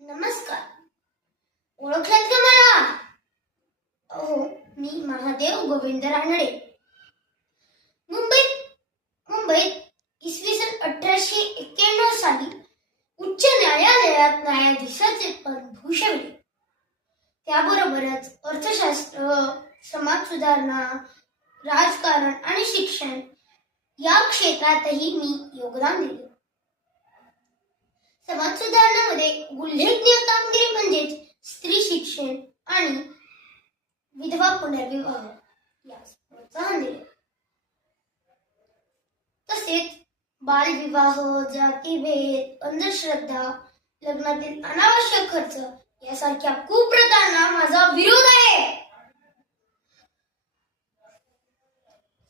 नमस्कार. ओळखलात का मला? मी महादेव गोविंद रानडे. मुंबईत इसवी सन 1891 साली उच्च न्यायालयात न्यायाधीशाचे पद भूषवले. त्याबरोबरच अर्थशास्त्र, समाज सुधारणा, राजकारण आणि शिक्षण या क्षेत्रातही मी योगदान दिले. समाज सुधारणामध्ये उल्लेखनीय कामगिरी म्हणजेच स्त्री शिक्षण आणि विधवा पुनर्विवाह यास प्रोत्साहन दिले. तसेच बालविवाह, जातीभेद, अंधश्रद्धा, लग्नातील अनावश्यक खर्च यासारख्या कुप्रथांना माझा विरोध आहे.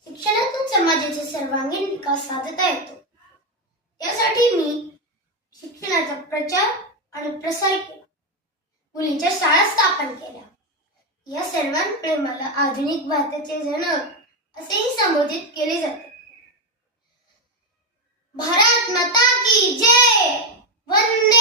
शिक्षणातून समाजाचा सर्वांगीण विकास साधता येतो. यासाठी मी शिक्षणाचा प्रचार आणि प्रसार केला. मुलींच्या शाळा स्थापन केल्या. या सर्वांकडे मला आधुनिक भारताचे जनक असेही संबोधित केले जाते. भारत माता की जय. वंदे